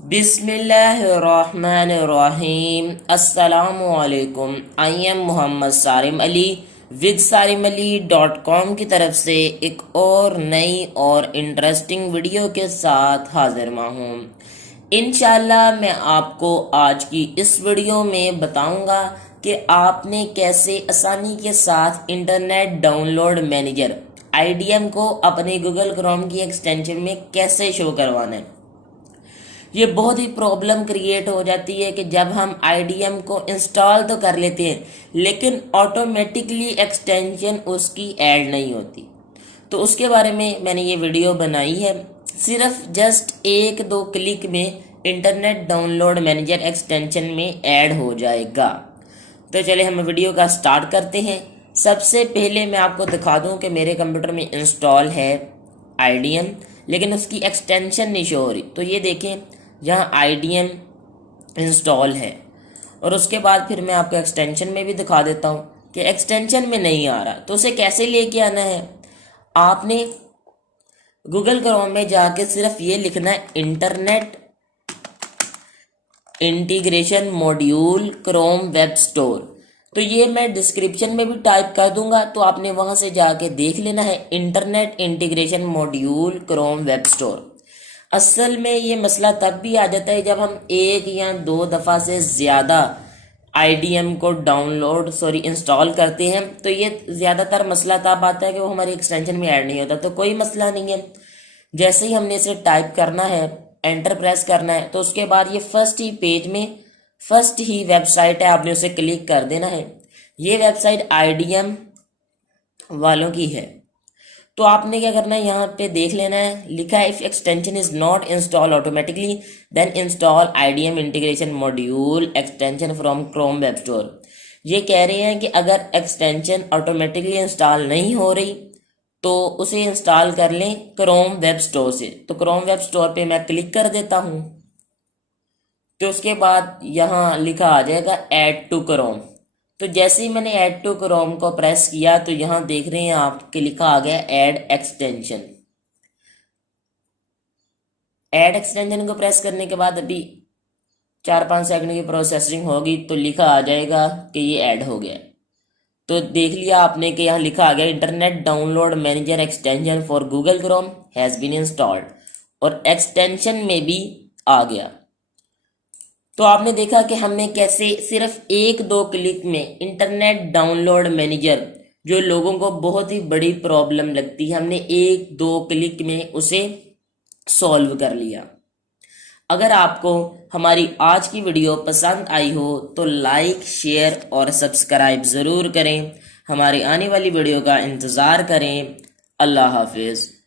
बिस्मिल्लाहिर्रहमानिर्रहीम। अस्सलाम-ओ-अलैकुम। I am Mohammad Sarim Ali with sarimali.com की तरफ से एक और नई और इंटरेस्टिंग वीडियो के साथ हाजिर हूँ। इंशाल्लाह मैं आपको आज की इस वीडियो में बताऊंगा कि आपने कैसे आसानी के साथ इंटरनेट डाउनलोड मैनेजर IDM को अपने गूगल क्रोम की एक्सटेंशन में कैसे शो करवाना है। ये बहुत ही प्रॉब्लम क्रिएट हो जाती है कि जब हम IDM को इंस्टॉल तो कर लेते हैं लेकिन ऑटोमेटिकली एक्सटेंशन उसकी ऐड नहीं होती। तो उसके बारे में मैंने ये वीडियो बनाई है। सिर्फ जस्ट एक दो क्लिक में इंटरनेट डाउनलोड मैनेजर एक्सटेंशन में ऐड हो जाएगा। तो चले हम वीडियो का स्टार्ट करते हैं। सबसे पहले मैं आपको दिखा दूं कि मेरे कंप्यूटर में इंस्टॉल है IDM लेकिन उसकी एक्सटेंशन नहीं शो हो रही। तो ये देखें यहाँ IDM इंस्टॉल है और उसके बाद फिर मैं आपको एक्सटेंशन में भी दिखा देता हूँ कि एक्सटेंशन में नहीं आ रहा। तो उसे कैसे लेके आना है, आपने गूगल क्रोम में जाके सिर्फ ये लिखना है internet integration module Chrome web store. तो ये मैं डिस्क्रिप्शन में भी टाइप कर दूंगा, तो आपने वहां से जाके देख लेना है internet integration module Chrome web store. असल में ये मसला तब भी आ जाता है जब हम एक या दो दफ़ा से ज़्यादा IDM को इंस्टॉल करते हैं। तो ये ज़्यादातर मसला तब आता है कि वो हमारी एक्सटेंशन में ऐड नहीं होता। तो कोई मसला नहीं है, जैसे ही हमने इसे टाइप करना है, एंटर प्रेस करना है, तो उसके बाद ये फर्स्ट ही पेज में फर्स्ट ही वेबसाइट है, आपने उसे क्लिक कर देना है। ये वेबसाइट IDM वालों की है। तो आपने क्या करना है, यहाँ पे देख लेना है, लिखा है if extension is not install automatically then install IDM integration module extension from Chrome web store. ये कह रहे हैं कि अगर एक्सटेंशन ऑटोमेटिकली इंस्टॉल नहीं हो रही तो उसे इंस्टॉल कर लें क्रोम वेब स्टोर से। तो क्रोम वेब स्टोर पे मैं क्लिक कर देता हूँ। तो उसके बाद यहाँ लिखा आ जाएगा ऐड टू क्रोम। तो जैसे ही मैंने ऐड टू क्रोम को प्रेस किया तो यहाँ देख रहे हैं आप कि लिखा आ गया ऐड एक्सटेंशन। ऐड एक्सटेंशन को प्रेस करने के बाद अभी 4-5 सेकंड की प्रोसेसिंग होगी तो लिखा आ जाएगा कि ये ऐड हो गया। तो देख लिया आपने कि यहाँ लिखा आ गया internet download manager extension for Google Chrome has been installed और एक्सटेंशन में भी आ गया। तो आपने देखा कि हमने कैसे सिर्फ एक दो क्लिक में इंटरनेट डाउनलोड मैनेजर, जो लोगों को बहुत ही बड़ी प्रॉब्लम लगती है, हमने एक दो क्लिक में उसे सॉल्व कर लिया। अगर आपको हमारी आज की वीडियो पसंद आई हो तो लाइक, शेयर और सब्सक्राइब ज़रूर करें। हमारी आने वाली वीडियो का इंतज़ार करें। अल्लाह हाफिज़।